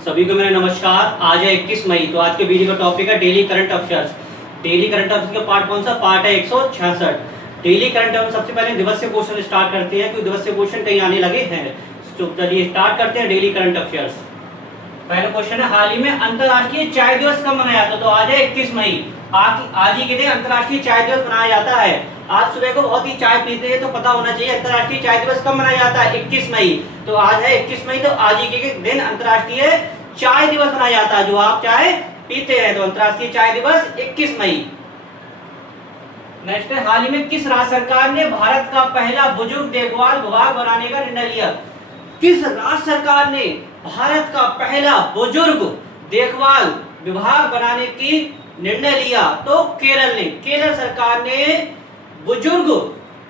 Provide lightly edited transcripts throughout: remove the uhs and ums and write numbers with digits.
सभी को मेरा नमस्कार। आज है 21 मई। तो आज के वीडियो का टॉपिक है daily current affairs. Daily current affairs का पार्ट कौन सा? पार्ट है 166। डेली करंट अफेयर्स सबसे पहले दिवस से क्वेश्चन स्टार्ट करते हैं, क्योंकि दिवस से क्वेश्चन कहीं आने लगे हैं। तो चलिए स्टार्ट करते हैं डेली करंट अफेयर्स। पहला क्वेश्चन है, हाल ही में अंतरराष्ट्रीय चाय दिवस कब मनाया जाता है? तो आज है 21 मई। आज ही के दिन अंतरराष्ट्रीय चाय दिवस मनाया जाता है। आज सुबह को बहुत ही चाय पीते हैं, तो पता होना चाहिए अंतरराष्ट्रीय चाय दिवस कब मनाया जाता है? 21 मई। तो आज है 21 मई, तो आज ही के दिन अंतरराष्ट्रीय चाय दिवस मनाया जाता है। जो आप चाय पीते हैं, तो अंतरराष्ट्रीय चाय दिवस 21 मई। नेक्स्ट है, हाल ही में किस राज्य सरकार ने भारत का पहला बुजुर्ग देखभाल विभाग बनाने का निर्णय लिया? किस राज्य सरकार ने भारत का पहला बुजुर्ग देखभाल विभाग बनाने की निर्णय लिया? तो केरल ने। केरल सरकार ने बुजुर्ग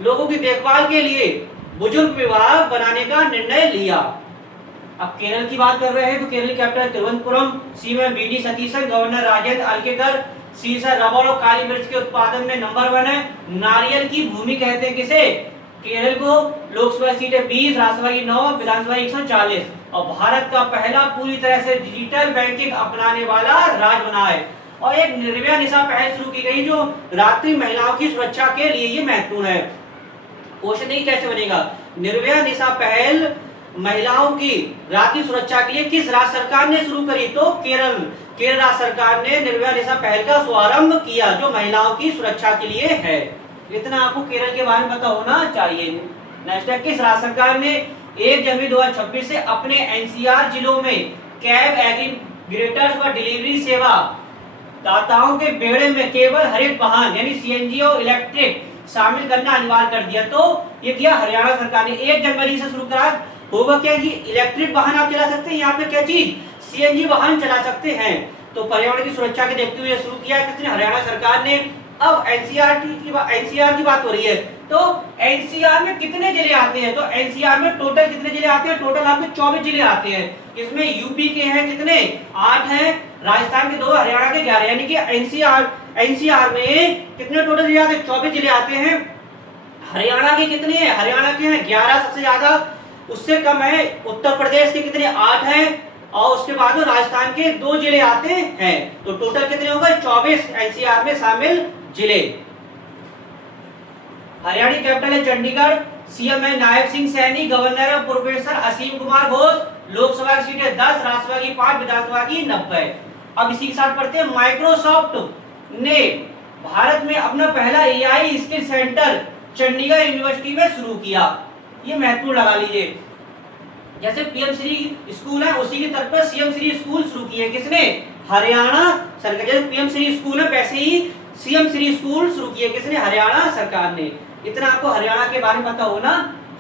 लोगों की देखभाल के लिए बुजुर्ग विभाग बनाने का निर्णय लिया। अब केरल की बात कर रहे हैं, तो Kerala capital Thiruvananthapuram. CM V D Satheesan, governor Rajendra Arlekar. Scissor, रबड़ और काली मिर्च के उत्पादन में नंबर 1 है। नारियल की भूमि कहते हैं किसे? केरल को। लोकसभा सीटें 20, राज्यसभा की 9, विधानसभा 140। और भारत का पहला पूरी तरह से डिजिटल बैंकिंग अपनाने वाला राज्य बना है। और एक निर्भया निशा पहल शुरू की गई, जो रात्रि महिलाओं की सुरक्षा के लिए ये महत्वपूर्ण है। क्वेश्चन नहीं कैसे बनेगा? निर्भया निशा पहल महिलाओं की रात्रि सुरक्षा के लिए किस राज्य सरकार ने शुरू करी? तो केरल राज्य सरकार ने निर्भया निशा पहल का शुभारंभ किया, जो महिलाओं की सुरक्षा के लिए है। इतना आपको केरल के बारे में पता होना चाहिए। नेक्स्ट है, किस राज्य सरकार ने 1 जनवरी 2026 से अपने एनसीआर जिलों में कैब एग्रीगेटर्स व डिलीवरी सेवा दाताओं के बेड़े में केवल हरित वाहन यानी सीएनजी और इलेक्ट्रिक शामिल करना अनिवार्य कर दिया? तो ये किया हरियाणा सरकार ने। 1 जनवरी से शुरू करा। होगा क्या कि इलेक्ट्रिक वाहन आप चला सकते हैं, यहाँ पे क्या चीज? सीएनजी वाहन चला सकते हैं। तो पर्यावरण की सुरक्षा के देखते हुए शुरू किया किसने? हरियाणा सरकार ने। अब एनसीआर की बात हो रही है, तो एनसीआर में कितने जिले आते हैं? तो एनसीआर में टोटल कितने जिले आते हैं? टोटल आपके 24 जिले आते हैं। इसमें यूपी के हैं कितने? 8 हैं, राजस्थान के 2, हरियाणा के 11, यानी कि एनसीआर में कितने टोटल जिले आते हैं? 24 जिले आते हैं। हरियाणा के कितने हैं? हरियाणा के हैं 11 सबसे ज्यादा। उससे कम है उत्तर प्रदेश के कितने? 8 हैं। और उसके बाद में राजस्थान के 2 जिले आते हैं। तो टोटल कितने होंगे? 24 एनसीआर में शामिल जिले। हरियाणा कैपिटल है चंडीगढ़। सीएम है नायब सिंह सैनी। गवर्नर है प्रोफेसर असीम कुमार घोष। लोकसभा की सीटें 10, राज्यसभा की 5, विधानसभा की 90। अब इसी के साथ पढ़ते हैं, माइक्रोसॉफ्ट ने भारत में अपना पहला AI skill centre Chandigarh university में शुरू किया। ये महत्वपूर्ण लगा लीजिए। जैसे पीएम श्री स्कूल है, उसी की तरफ पर सीएम श्री स्कूल शुरू किए किसने? हरियाणा सरकार। जैसे पीएम श्री स्कूल है, वैसे ही सीएम श्री स्कूल शुरू किए किसने? हरियाणा सरकार ने। इतना आपको हरियाणा के बारे में पता होना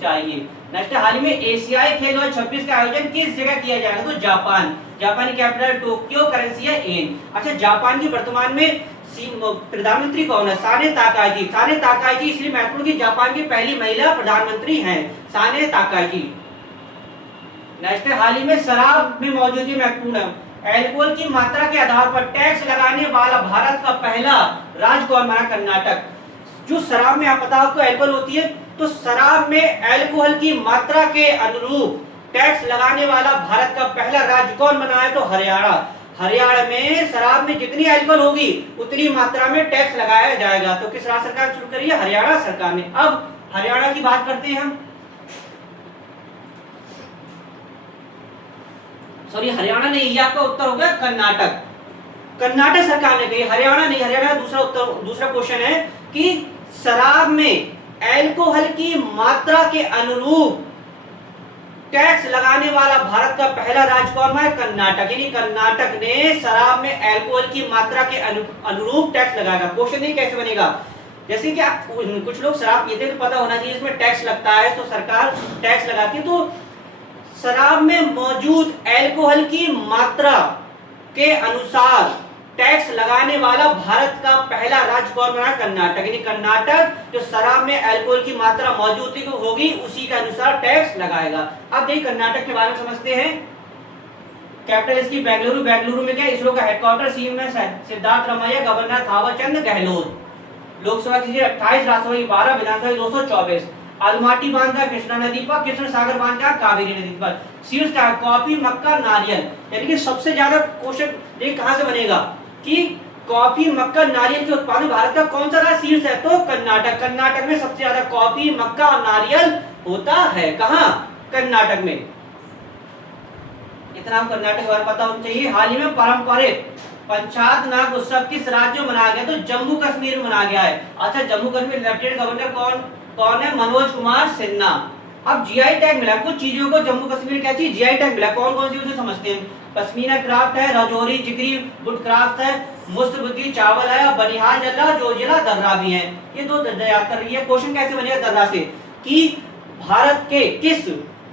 चाहिए। नेक्स्ट, हाल ही में एशियाई खेल 2026 का आयोजन किस जगह किया जाएगा? तो जापान। जापानी कैपिटल टोक्यो, करेंसी है येन। अच्छा, जापान की वर्तमान में प्रधानमंत्री कौन है? Sanae Takaichi. साने ताकाइची इसलिए महत्वपूर्ण कि जापान की पहली महिला प्रधानमंत्री हैं, साने ताकाइची। नेक्स्ट है, हाल ही में शराब में मौजूदगी महत्वपूर्ण है। अल्कोहल की मात्रा के आधार पर टैक्स लगाने वाला भारत का पहला राज्य कौन बना? कर्नाटक। जो शराब में आप पता आपको अल्कोहल होती है, तो शराब में अल्कोहल की मात्रा के अनुरूप टैक्स लगाने वाला भारत का पहला राज्य कौन बना है? तो हरियाणा। हरियाणा में शराब में जितनी अल्कोहल होगी उतनी मात्रा में टैक्स लगाया जाएगा। तो किस राज्य सरकार शुरू करी है? हरियाणा सरकार ने। अब हरियाणा की बात करते हैं हम। सॉरी, हरियाणा नहीं, ये आपका उत्तर हो गया कर्नाटक। कर्नाटक सरकार ने कही, हरियाणा नहीं। हरियाणा दूसरा क्वेश्चन है कि शराब में अल्कोहल की मात्रा के अनुरूप टैक्स लगाने वाला भारत का पहला राज्य कौन है? कर्नाटक। यानी कर्नाटक ने शराब में अल्कोहल की मात्रा के अनुरूप टैक्स लगाएगा। क्वेश्चन नहीं कैसे बनेगा? जैसे कि आप कुछ लोग शराब पीते हैं, तो पता होना चाहिए इसमें टैक्स लगता है, तो सरकार टैक्स लगाती है। तो शराब में मौजूद अल्कोहल की मात्रा के अनुसार टैक्स लगाने वाला भारत का पहला राज्य कौन बना? कर्नाटक। यानी कर्नाटक जो शराब में अल्कोहल की मात्रा मौजूद होगी उसी के अनुसार टैक्स लगाएगा। अब देखिए कर्नाटक के बारे में समझते हैं। कैपिटल इसकी बेंगलुरु। बेंगलुरु में क्या? इसरो का हेडक्वार्टर। सीएम है सिद्धार्थ रमैया, गवर्नर थावरचंद गहलोत। लोकसभा की सीटें 28, राज्यसभा की 12, विधानसभा की 224। अलमाटी बांध का कृष्णा नदी पर, कृष्ण सागर बांध का कावेरी नदी पर। शीर्ष क्या है? कॉफी, मक्का, नारियल। यानी कि सबसे ज्यादा क्वेश्चन ये कहां से बनेगा कि कॉफी, मक्का, नारियल के उत्पादन भारत का कौन सा राज्य शीर्ष है? तो कर्नाटक। कर्नाटक में सबसे ज्यादा कॉफी, मक्का और नारियल होता है। कहां? कर्नाटक में। इतना कर्नाटक के बारे में पता होना चाहिए। हाल ही में पारंपरिक पंचायत नाग उत्सव किस राज्य में मनाया गया? तो जम्मू कश्मीर में मनाया गया है। अच्छा, जम्मू कश्मीर लेफ्टिनेंट गवर्नर कौन है? मनोज कुमार सिन्हा। अब जीआई टैग मिला, कुछ चीजों को जम्मू कश्मीर में क्या चाहिए? जीआई टैग मिला। कौन कौन सी उसे समझते हैं? पश्मीना क्राफ्ट है, राजौरी जिगरी वुड क्राफ्ट है, मुस्तबुद्दी चावल है, और बनिहाल जल्ला जोजिला दर्रा भी है। ये दो दर्रा याद कर रही है। क्वेश्चन कैसे बनेगा दर्रा से कि भारत के किस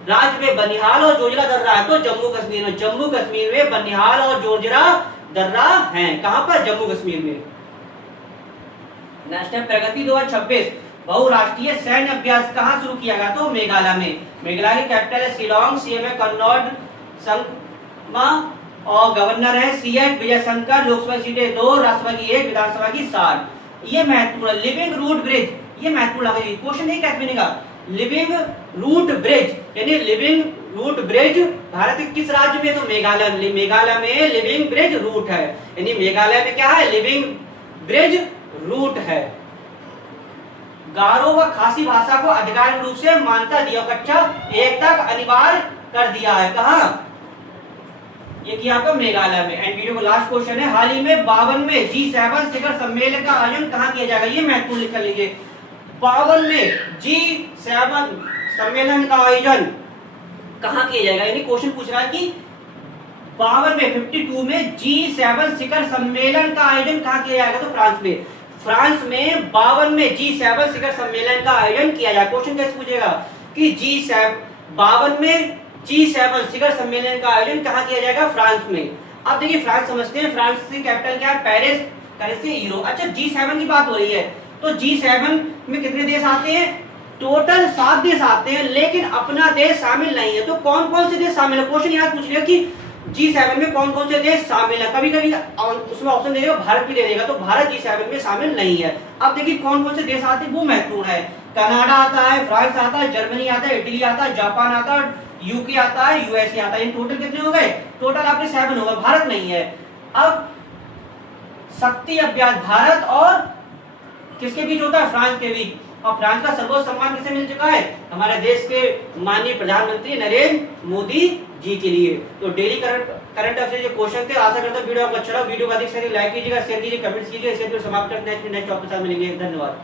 राज्य में बनिहाल और जोजिला दर्रा है? तो जम्मू कश्मीर में। जम्मू कश्मीर में बनिहाल और जोजिला दर्रा है। कहां पर? जम्मू कश्मीर में। नेक्स्ट है प्रगति 2026 बहुराष्ट्रीय सैन्य अभ्यास कहां शुरू किया गया? तो मेघालय में। मेघालय की कैपिटल है शिलोंग, सीएम है कन्नौज संगमा और गवर्नर है सीएच विजय शंकर। लोकसभा सीटें 2, राज्यसभा की 1, विधानसभा की 60। ये महत्वपूर्ण लिविंग रूट ब्रिज, ये महत्वपूर्ण लगा क्वेश्चन नहीं कैसे बनेगा? लिविंग रूट ब्रिज यानी लिविंग रूट ब्रिज भारत के किस राज्य में? तो मेघालय। मेघालय में लिविंग ब्रिज रूट है, यानी मेघालय में क्या है? लिविंग ब्रिज रूट है। गारो व खासी भाषा को आधिकारिक रूप से मान्यता दिया, कक्षा 1 तक अनिवार्य कर दिया है। कहां? ये किया आपका मेघालय में। एंड वीडियो का लास्ट क्वेश्चन है, हाल ही में 52 में G7 शिखर सम्मेलन का आयोजन कहां किया जाएगा? ये महत्वपूर्ण लिख लीजिए। 52 में G7 सम्मेलन का आयोजन कहां किया जाएगा? यानी क्वेश्चन पूछ रहा है कि 52 में 52 में G7 शिखर सम्मेलन का आयोजन कहां किया जाएगा? तो फ्रांस में। फ्रांस में 52 में G7 शिखर सम्मेलन का आयोजन किया जाएगा। क्वेश्चन कैसे पूछेगा कि G7 में G7 शिखर सम्मेलन का आयोजन कहां किया जाएगा? फ्रांस में। अब देखिए फ्रांस समझते हैं, फ्रांस की कैपिटल क्या है? Paris, currency euro. अच्छा, G7 की बात हो रही है तो G7 में कितने देश आते हैं? टोटल 7 देश आते हैं, लेकिन अपना देश शामिल नहीं है। तो कौन कौन से देश शामिल है? क्वेश्चन यहाँ पूछ लिया कि G7 में कौन कौन से देश शामिल है। कभी कभी उसमें ऑप्शन दे देगा, भारत भी दे देगा, तो भारत G7 में शामिल नहीं है। अब देखिए कौन कौन से देश आते हैं, वो महत्वपूर्ण है। कनाडा आता है, फ्रांस आता है, जर्मनी आता है, इटली आता है, जापान आता है, यूके आता है, यूएसए आता है। इन टोटल कितने हो गए? टोटल आपके 7 हो गए, भारत नहीं है। अब शक्ति अभ्यास भारत और किसके बीच होता है? फ्रांस के बीच। और फ्रांस का सर्वोच्च सम्मान किसे मिल चुका है? हमारे देश के माननीय प्रधानमंत्री नरेंद्र मोदी जी के लिए। तो डेली करंट अफेयर जो क्वेश्चन थे, आशा करता हूं वीडियो आपको अच्छा लगा। वीडियो को अधिक से अधिक लाइक कीजिएगा, शेयर कीजिए, कमेंट्स कीजिए। इसे तो समाप्त करते हैं, नेक्स्ट टॉपिक के साथ मिलेंगे। धन्यवाद।